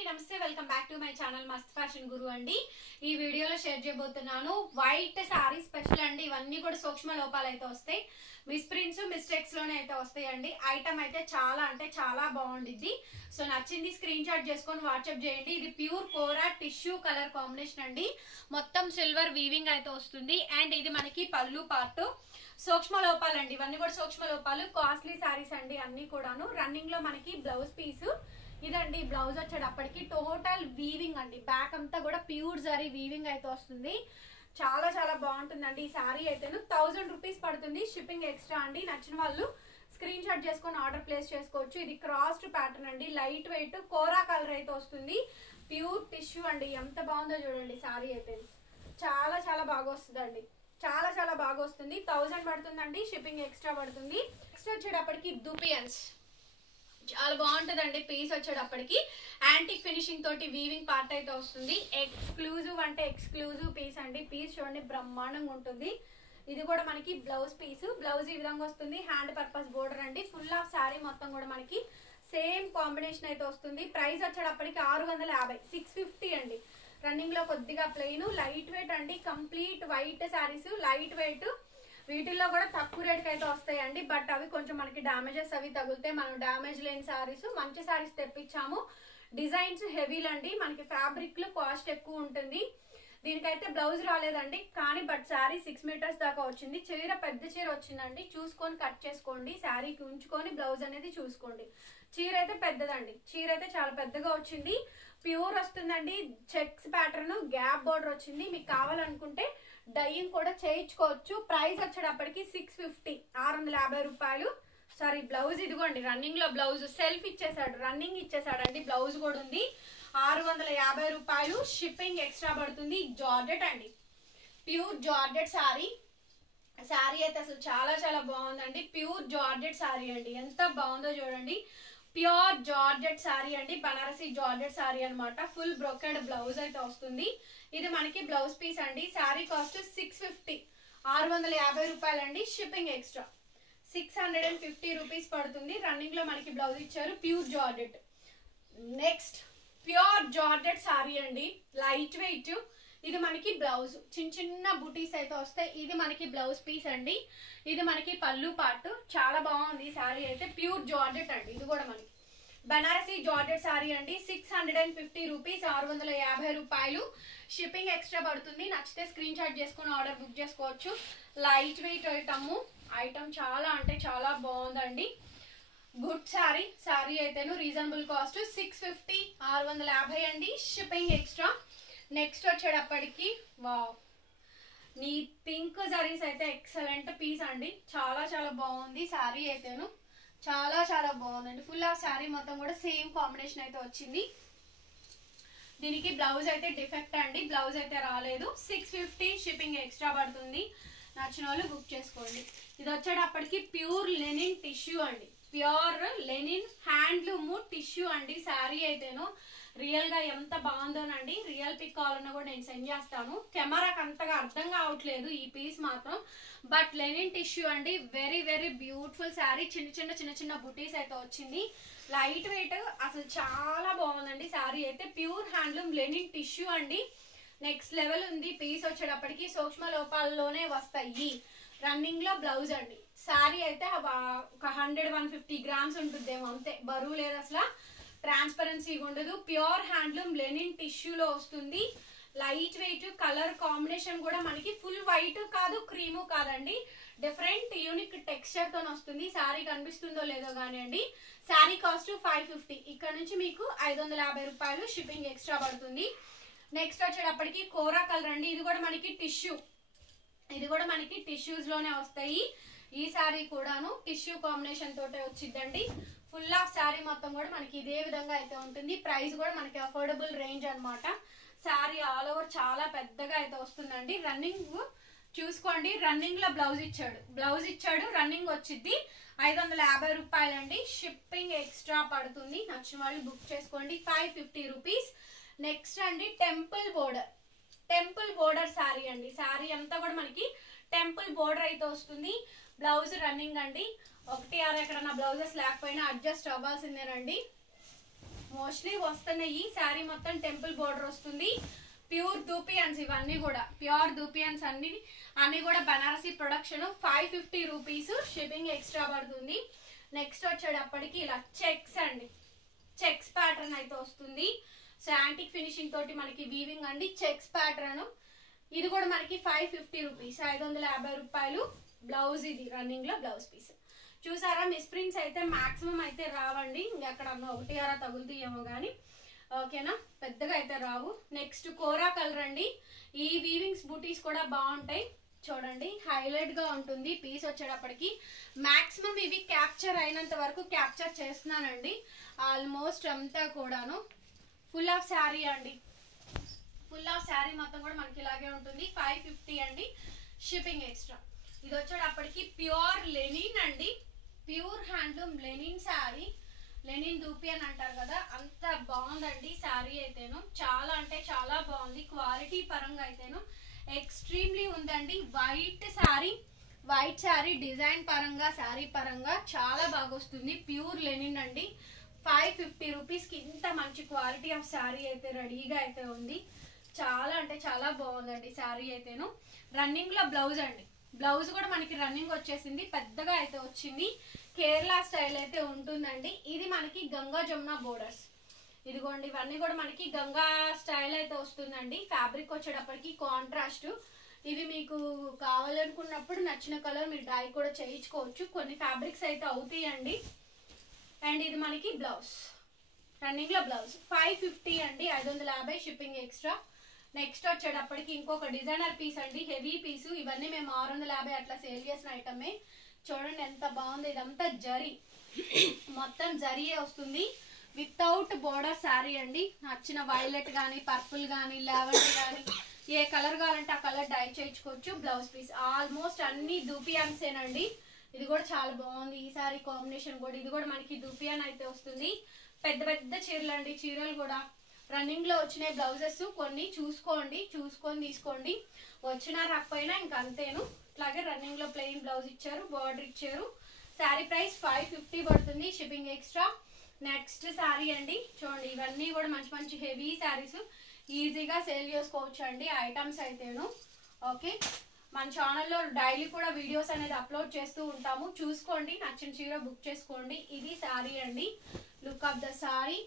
అండి నమస్తే welcome back to my channel మస్త్ ఫ్యాషన్ గురు అండి. ఈ వీడియోలో షేర్ చేయబోతున్నాను వైట్ సారీ స్పెషల్ అండి. ఇవన్నీ కూడా సూక్ష్మ లోపాలు అయితే వస్తాయి, మిస్ ప్రింట్స్ మిస్టేక్స్ లోనే అయితే వస్తాయండి. ఐటమ్ అయితే చాలా అంటే చాలా బాగుండిద్ది. సో నచ్చింది స్క్రీన్ షాట్ చేసుకొని వాట్సాప్ చేయండి. ఇది ప్యూర్ కోరా టిష్యూ కలర్ కాంబినేషన్ అండి. మొత్తం సిల్వర్ వీవింగ్ అయితే వస్తుంది. అండ్ ఇది మనకి పళ్ళు పార్ట్. సూక్ష్మ లోపాలు అండి, ఇవన్నీ కూడా సూక్ష్మ లోపాలు. కాస్ట్లీ సారీస్ అండి అన్ని కూడాను. రన్నింగ్ లో మనకి బ్లౌజ్ పీస్ ఇదండి. బ్లౌజ్ వచ్చేటప్పటికి టోటల్ వీవింగ్ అండి. బ్యాక్ అంతా కూడా ప్యూర్ జరీ వీవింగ్ అయితే వస్తుంది. చాలా చాలా బాగుంటుందండి. ఈ సారీ అయితే 1000 రూపీస్ పడుతుంది. షిప్పింగ్ ఎక్స్ట్రా అండి. నచ్చిన వాళ్ళు స్క్రీన్ షాట్ చేసుకొని ఆర్డర్ ప్లేస్ చేసుకోవచ్చు. ఇది క్రాస్డ్ ప్యాటర్న్ అండి. లైట్ వెయిట్ కోరా కలర్ అయితే వస్తుంది. ప్యూర్ టిష్యూ అండి. ఎంత బాగుందో చూడండి. సారీ అయితే చాలా చాలా బాగా వస్తుందండి. చాలా చాలా బాగా వస్తుంది. 1000 పడుతుందండి. షిప్పింగ్ ఎక్స్ట్రా పడుతుంది. నెక్స్ట్ వచ్చేటప్పటికి దుపియన్స్ చాలా బాగుంటుందండి. పీస్ వచ్చేటప్పటికి యాంటిక్ ఫినిషింగ్ తోటి వీవింగ్ పార్ట్ అయితే వస్తుంది. ఎక్స్క్లూజివ్ అంటే ఎక్స్క్లూజివ్ పీస్ అండి. పీస్ చూడండి బ్రహ్మాండంగా ఉంటుంది. ఇది కూడా మనకి బ్లౌజ్ పీస్. బ్లౌజ్ ఈ విధంగా వస్తుంది. హ్యాండ్ పర్పస్ బోర్డర్ అండి. ఫుల్ ఆఫ్ శారీ మొత్తం కూడా మనకి సేమ్ కాంబినేషన్ అయితే వస్తుంది. ప్రైస్ వచ్చేటప్పటికి 650, 650 అండి. రన్నింగ్ లో కొద్దిగా ప్లెయిన్ లైట్ వెయిట్ అండి. Complete white saris light weight. వీటిల్లో కూడా తక్కువ రేట్కి అయితే వస్తాయండి. బట్ అవి కొంచెం మనకి డ్యామేజెస్ అవి తగిలితే మనం డ్యామేజ్ లేని శారీస్ మంచి శారీస్ తెప్పించాము. డిజైన్స్ హెవీలండి. మనకి ఫ్యాబ్రిక్ లో కాస్ట్ ఎక్కువ ఉంటుంది. దీనికైతే బ్లౌజ్ రాలేదండి. కానీ బట్ శారీ 6 మీటర్స్ దాకా వచ్చింది. చీర పెద్ద చీర వచ్చిందండి. చూసుకొని కట్ చేసుకోండి. శారీకి ఉంచుకొని బ్లౌజ్ అనేది చూసుకోండి. చీర అయితే పెద్దదండి. చీర అయితే చాలా పెద్దగా వచ్చింది. ప్యూర్ వస్తుందండి. చెక్స్ ప్యాటర్న్ గ్యాప్ బోర్డర్ వచ్చింది. మీకు కావాలనుకుంటే డైయింగ్ కూడా చేయించుకోవచ్చు. ప్రైస్ వచ్చేటప్పటికి 650, 650 రూపాయలు. సారీ బ్లౌజ్ ఇదిగోండి. రన్నింగ్ లో బ్లౌజ్ సెల్ఫ్ ఇచ్చేసాడు. రన్నింగ్ ఇచ్చేసాడండి. బ్లౌజ్ కూడా ఉంది. 650 రూపాయలు. షిప్పింగ్ ఎక్స్ట్రా పడుతుంది. జార్జెట్ అండి. Pure georgette sorry. సారీ అయితే అసలు చాలా చాలా బాగుందండి. ప్యూర్ జార్జెట్ సారీ అండి. ఎంత బాగుందో చూడండి. ప్యూర్ జార్జెట్ సారీ అండి. బనారసి జార్జెట్ సారీ అనమాట. ఫుల్ బ్రోకెడ్ బ్లౌజ్ అయితే వస్తుంది. ఇది మనకి బ్లౌజ్ పీస్ అండి. సారీ కాస్ట్ 650, 650 రూపాయలండి. షిప్పింగ్ ఎక్స్ట్రా 650 రూపీస్ పడుతుంది. రన్నింగ్ లో మనకి బ్లౌజ్ ఇచ్చారు. Pure georgette. Next pure georgette sari అండి. Light weight. ఇది మనకి బ్లౌజ్ చిన్న చిన్న బుటీస్ అయితే వస్తాయి. ఇది మనకి బ్లౌజ్ పీస్ అండి. ఇది మనకి పళ్ళు పార్ట్. చాలా బాగుంది ఈ సారీ అయితే. ప్యూర్ జార్జెట్ అండి. ఇది కూడా మనకి బనారసి జార్జెట్ సారీ అండి. 650 రూపీస్, 650 రూపాయలు. షిప్పింగ్ ఎక్స్ట్రా పడుతుంది. నచ్చితే స్క్రీన్ షాట్ చేసుకుని ఆర్డర్ బుక్ చేసుకోవచ్చు. లైట్ వెయిట్ ఐటమ్ చాలా అంటే చాలా బాగుందండి. గుడ్ సారీ. సారీ అయితేను రీజనబుల్ కాస్ట్ 650, 650 అండి. Shipping extra. నెక్స్ట్ వచ్చేటప్పటికి వావ్, నీ పింక్ జరీస్ అయితే ఎక్సలెంట్ పీస్ అండి. చాలా చాలా బాగుంది సారీ అయితేను. చాలా చాలా బాగుందండి. ఫుల్ ఆఫ్ శారీ మొత్తం కూడా సేమ్ కాంబినేషన్ అయితే వచ్చింది. దీనికి బ్లౌజ్ అయితే డిఫెక్ట్ అండి. బ్లౌజ్ అయితే రాలేదు. 650. షిప్పింగ్ ఎక్స్ట్రా పడుతుంది. నచ్చిన వాళ్ళు బుక్ చేసుకోండి. ఇది వచ్చేటప్పటికి ప్యూర్ లెనిన్ టిష్యూ అండి. ప్యూర్ లెనిన్ హ్యాండ్లూమ్ టిష్యూ అండి. శారీ అయితేను రియల్ గా ఎంత బాగుందోనండి. రియల్ పిక్ కావాలన్నా కూడా నేను సెండ్ చేస్తాను. కెమెరాకి అంతగా అర్థం కావట్లేదు ఈ పీస్ మాత్రం. బట్ లెనిన్ టిష్యూ అండి. Very very beautiful sari. చిన్న చిన్న బుటీస్ అయితే వచ్చింది. లైట్ వెయిట్ అసలు చాలా బాగుందండి. శారీ అయితే ప్యూర్ హ్యాండ్లూమ్ లెనిన్ టిష్యూ అండి. నెక్స్ట్ లెవెల్ ఉంది. పీస్ వచ్చేటప్పటికి సూక్ష్మ లోపాల్లోనే వస్తాయి. రన్నింగ్ లో బ్లౌజ్ అండి. శారీ అయితే ఒక 100-150 గ్రామ్స్ ఉంటుందేమో అంతే. బరువు లేదు అసలు. ట్రాన్స్పరెన్సీగా ఉండదు. ప్యూర్ హ్యాండ్లూమ్ లెనిన్ టిష్యూలో వస్తుంది. Light weight. కలర్ కాంబినేషన్ కూడా మనకి ఫుల్ వైట్ కాదు, క్రీము కాదండి. డిఫరెంట్ యూనిక్ టెక్స్చర్ తో వస్తుంది. శారీ కనిపిస్తుందో లేదో కానివ్వండి. శారీ కాస్ట్ 550. ఇక్కడ నుంచి మీకు 550 రూపాయలు. షిప్పింగ్ ఎక్స్ట్రా పడుతుంది. నెక్స్ట్ వచ్చేటప్పటికి కోరా కలర్ అండి. ఇది కూడా మనకి టిష్యూ. ఇది కూడా మనకి టిష్యూస్ లోనే వస్తాయి. ఈ శారీ కూడాను టిష్యూ కాంబినేషన్ తోటే వచ్చిందండి. ఫుల్ ఆఫ్ శారీ మొత్తం కూడా మనకి ఇదే విధంగా అయితే ఉంటుంది. ప్రైస్ కూడా మనకి అఫోర్డబుల్ రేంజ్ అనమాట. శారీ ఆల్ ఓవర్ చాలా పెద్దగా అయితే వస్తుందండి. రన్నింగ్ చూసుకోండి. రన్నింగ్ లో బ్లౌజ్ ఇచ్చాడు. రన్నింగ్ వచ్చింది. 550 రూపాయలండి. షిప్పింగ్ ఎక్స్ట్రా పడుతుంది. నచ్చిన వాళ్ళు బుక్ చేసుకోండి. 550 రూపీస్. నెక్స్ట్ అండి టెంపుల్ బోర్డర్ శారీ అండి. శారీ అంతా కూడా మనకి టెంపుల్ బోర్డర్ అయితే వస్తుంది. బ్లౌజ్ రన్నింగ్ అండి. 1 6 ఎక్కడన్నా బ్లౌజెస్ లేకపోయినా అడ్జస్ట్ అవ్వాల్సిందేనండి. మోస్ట్లీ వస్తున్నాయి. శారీ మొత్తం టెంపుల్ బోర్డర్ వస్తుంది. ప్యూర్ దూపియన్స్, ఇవన్నీ కూడా ప్యూర్ దూపియన్స్ అన్ని కూడా Banarasi production. 550 rupees, shipping extra పడుతుంది. నెక్స్ట్ వచ్చేటప్పటికి ఇలా చెక్స్ అండి, చెక్స్ ప్యాటర్న్ అయితే వస్తుంది. సో యాంటిక్ ఫినిషింగ్ తోటి మనకి వీవింగ్ అండి, చెక్స్ ప్యాటర్న్. ఇది కూడా మనకి 550 రూపీస్, 550 రూపాయలు. బ్లౌజ్ ఇది రన్నింగ్ లో బ్లౌజ్ పీస్. చూసారా మిస్ప్రింట్స్ అయితే మాక్సిమం అయితే రావండి, ఇంకెక్కడ ఒకటి అరా తగులుతాయేమో కానీ ఓకేనా, పెద్దగా అయితే రావు. నెక్స్ట్ కోరా కలర్ అండి. ఈ వీవింగ్స్ బూటీస్ కూడా బాగుంటాయి చూడండి, హైలైట్ గా ఉంటుంది పీస్ వచ్చేటప్పటికి. మాక్సిమం ఇవి క్యాప్చర్ అయినంత వరకు క్యాప్చర్ చేస్తున్నానండి. ఆల్మోస్ట్ అంతా కూడాను ఫుల్ ఆఫ్ శారీ అండి, ఫుల్ ఆఫ్ శారీ మొత్తం కూడా మనకి ఇలాగే ఉంటుంది. 550 అండి, షిప్పింగ్ ఎక్స్ట్రా. ఇది వచ్చేటప్పటికి ప్యూర్ లెనిన్ అండి, pure handloom linen sari. Linen దూపి అని అంటారు కదా, అంత బాగుందండి శారీ అయితేను. చాలా అంటే చాలా బాగుంది, క్వాలిటీ పరంగా అయితేను ఎక్స్ట్రీమ్లీ ఉందండి. White sari, white sari design పరంగా శారీ పరంగా చాలా బాగా వస్తుంది. ప్యూర్ లెనిన్ అండి. 550 రూపీస్కి ఇంత మంచి క్వాలిటీ ఆఫ్ శారీ అయితే రెడీగా అయితే ఉంది. చాలా అంటే చాలా బాగుందండి శారీ అయితేను. రన్నింగ్ లో బ్లౌజ్ అండి, బ్లౌజ్ కూడా మనకి రన్నింగ్ వచ్చేసింది, పెద్దగా అయితే వచ్చింది. కేరళ స్టైల్ అయితే ఉంటుందండి. ఇది మనకి గంగా జమున బోర్డర్స్. ఇదిగోండి ఇవన్నీ కూడా మనకి గంగా స్టైల్ అయితే వస్తుందండి. ఫ్యాబ్రిక్ వచ్చేటప్పటికి కాంట్రాస్ట్. ఇవి మీకు కావాలనుకున్నప్పుడు నచ్చిన కలర్ మీరు డై కూడా చేయించుకోవచ్చు. కొన్ని ఫ్యాబ్రిక్స్ అయితే అవుతాయండి. అండ్ ఇది మనకి బ్లౌజ్, రన్నింగ్ లో బ్లౌజ్. 550 అండి, 550 షిప్పింగ్ ఎక్స్ట్రా. నెక్స్ట్ వచ్చేటప్పటికి ఇంకొక డిజైనర్ పీస్ అండి, హెవీ పీసు. ఇవన్నీ మేము 650 అట్లా సేల్ చేసిన ఐటమే. చూడండి ఎంత బాగుంది, ఇదంతా జరీ, మొత్తం జరీయే వస్తుంది. వితౌట్ బోర్డర్ శారీ అండి. నచ్చిన వైలెట్ కానీ, పర్పుల్ కానీ, లావెండర్ కానీ, ఏ కలర్ కావాలంటే ఆ కలర్ డై చేయించుకోవచ్చు. బ్లౌజ్ పీస్ ఆల్మోస్ట్ అన్ని దూపియాన్సేనండి. ఇది కూడా చాలా బాగుంది ఈ శారీ కాంబినేషన్ కూడా. ఇది కూడా మనకి దూపియాన్ అయితే వస్తుంది. పెద్ద పెద్ద చీరలు అండి, చీరలు కూడా రన్నింగ్ లో వచ్చినాయి. బ్లౌజెస్ కొన్ని చూసుకోండి, చూసుకొని తీసుకోండి. వచ్చినా రాకపోయినా ఇంక అంతేను. అలాగే రన్నింగ్ లో ప్లెయిన్ బ్లౌజ్ ఇచ్చారు, బార్డర్ ఇచ్చారు. శారీ ప్రైస్ 550 పడుతుంది, షిప్పింగ్ ఎక్స్ట్రా. నెక్స్ట్ శారీ అండి, చూడండి ఇవన్నీ కూడా మంచి మంచి హెవీ శారీస్, ఈజీగా సేల్ చేసుకోవచ్చు అండి ఐటమ్స్ అయితేను. ఓకే, మన ఛానల్లో డైలీ కూడా వీడియోస్ అనేది అప్లోడ్ చేస్తూ ఉంటాము, చూసుకోండి. నచ్చిన చీర బుక్ చేసుకోండి. ఇది శారీ అండి, look of the sari.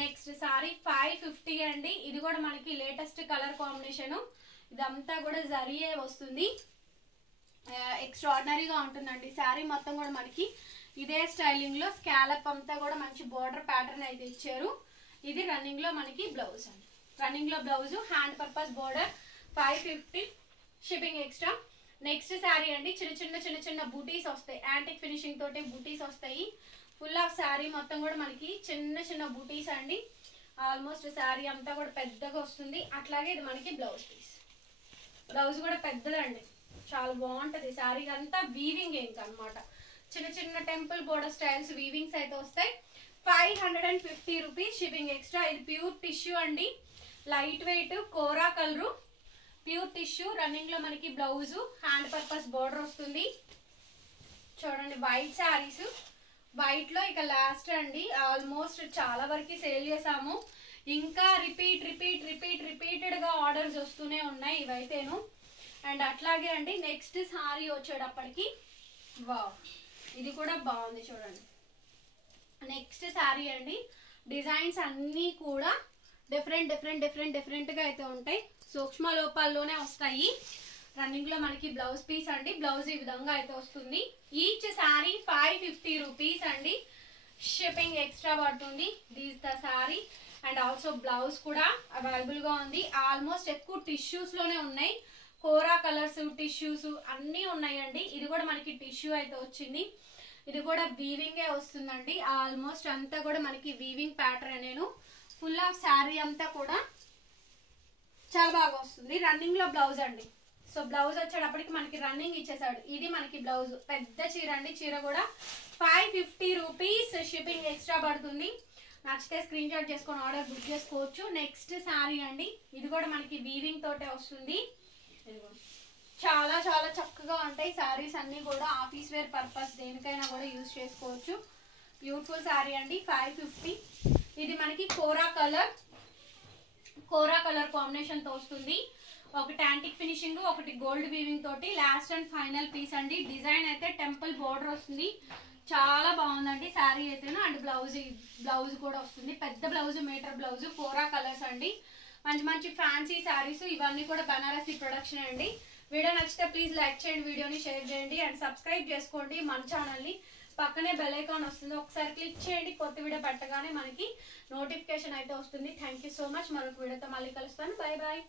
Next sari 550 అండి. ఇది కూడా మనకి లేటెస్ట్ కలర్ కాంబినేషన్. ఇదంతా కూడా జరీయే వస్తుంది, ఎక్స్ట్రాడినరీగా ఉంటుందండి. శారీ మొత్తం కూడా మనకి ఇదే స్టైలింగ్ లో స్కాలప్ అంతా కూడా మంచి బోర్డర్ ప్యాటర్న్ అయితే ఇచ్చారు. ఇది రన్నింగ్ లో మనకి బ్లౌజ్ అండి, రన్నింగ్ లో blouse, hand purpose border. 550 shipping extra. Next sari అండి, చిన్న చిన్న చిన్న చిన్న బూటీస్ వస్తాయి, యాంటిక్ ఫినిషింగ్ తోటి బూటీస్ వస్తాయి. ఫుల్ ఆఫ్ శారీ మొత్తం కూడా మనకి చిన్న చిన్న బూటీస్ అండి. ఆల్మోస్ట్ శారీ అంతా కూడా పెద్దగా వస్తుంది. అట్లాగే ఇది మనకి బ్లౌజ్ పీస్, బ్లౌజ్ కూడా పెద్దదండి, చాలా బాగుంటది. శారీ అంతా వీవింగ్ ఇంకా అనమాట, చిన్న చిన్న టెంపుల్ బోర్డర్ స్టైల్స్ వీవింగ్స్ అయితే వస్తాయి. 550 రూపీస్, షిప్పింగ్ ఎక్స్ట్రా. ఇది ప్యూర్ టిష్యూ అండి, లైట్ వెయిట్ కోరా కలరు, ప్యూర్ టిష్యూ. రన్నింగ్ లో మనకి బ్లౌజ్, హ్యాండ్ పర్పస్ బోర్డర్ వస్తుంది. చూడండి వైట్ శారీస్, వైట్ లో ఇక లాస్ట్ అండి. ఆల్మోస్ట్ చాలా వరకు సేల్ చేసాము, ఇంకా రిపీటెడ్ గా ఆర్డర్స్ వస్తూనే ఉన్నాయి ఇవైతేను. అండ్ అట్లాగే అండి నెక్స్ట్ సారీ వచ్చేటప్పటికి వావ్, ఇది కూడా బాగుంది చూడండి. నెక్స్ట్ సారీ అండి, డిజైన్స్ అన్నీ కూడా డిఫరెంట్ గా అయితే ఉంటాయి, సూక్ష్మ లోపాల్లోనే వస్తాయి. రన్నింగ్ లో మనకి బ్లౌజ్ పీస్ అండి, బ్లౌజ్ ఈ విధంగా అయితే వస్తుంది. ఈచ్ సారీ 550 రూపీస్ అండి, షిప్పింగ్ ఎక్స్ట్రా పడుతుంది. This the sorry. And also blouse కూడా అవైలబుల్ గా ఉంది. ఆల్మోస్ట్ ఎక్కువ టిష్యూస్ లోనే ఉన్నాయి, కోరా కలర్స్, టిష్యూస్ అన్నీ ఉన్నాయండి. ఇది కూడా మనకి టిష్యూ అయితే వచ్చింది. ఇది కూడా వీవింగే వస్తుందండి. ఆల్మోస్ట్ అంతా కూడా మనకి వీవింగ్ ప్యాటర్న్. నేను ఫుల్ ఆఫ్ శారీ అంతా కూడా చాలా బాగా వస్తుంది. రన్నింగ్ లో బ్లౌజ్ అండి. సో బ్లౌజ్ వచ్చేటప్పటికి మనకి రన్నింగ్ ఇచ్చేసాడు. ఇది మనకి బ్లౌజ్, పెద్ద చీర అండి. చీర కూడా 550 రూపీస్, షిప్పింగ్ ఎక్స్ట్రా పడుతుంది. నచ్చితే స్క్రీన్ షాట్ చేసుకొని ఆర్డర్ బుక్ చేసుకోవచ్చు. నెక్స్ట్ శారీ అండి, ఇది కూడా మనకి వీవింగ్ తోటే వస్తుంది. చాలా చాలా చక్కగా ఉంటాయి శారీస్ అన్ని కూడా, ఆఫీస్ వేర్ పర్పస్ దేనికైనా కూడా యూజ్ చేసుకోవచ్చు. బ్యూటిఫుల్ శారీ అండి, 550. ఇది మనకి కోరా కలర్ కాంబినేషన్ తో వస్తుంది. ఒకటి యాంటిక్ ఫినిషింగ్, ఒకటి గోల్డ్ వీవింగ్ తోటి లాస్ట్ అండ్ ఫైనల్ పీస్ అండి. డిజైన్ అయితే టెంపుల్ బోర్డర్ వస్తుంది, చాలా బాగుందండి శారీ అయితేను. అండ్ బ్లౌజ్ కూడా వస్తుంది, పెద్ద బ్లౌజ్, మీటర్ బ్లౌజ్, కోరా కలర్స్ అండి. మంచి మంచి ఫ్యాన్సీ శారీస్ ఇవన్నీ కూడా బనారసి ప్రొడక్షన్ అండి. వీడియో నచ్చితే ప్లీజ్ లైక్ చేయండి, వీడియోని షేర్ చేయండి అండ్ సబ్స్క్రైబ్ చేసుకోండి మన ఛానల్ని. పక్కనే బెల్ ఐకాన్ వస్తుంది, ఒకసారి క్లిక్ చేయండి. కొత్త వీడియో పెట్టగానే మనకి నోటిఫికేషన్ అయితే వస్తుంది. Thank you so much. మరొక వీడియోతో మళ్ళీ కలుస్తాను. Bye bye.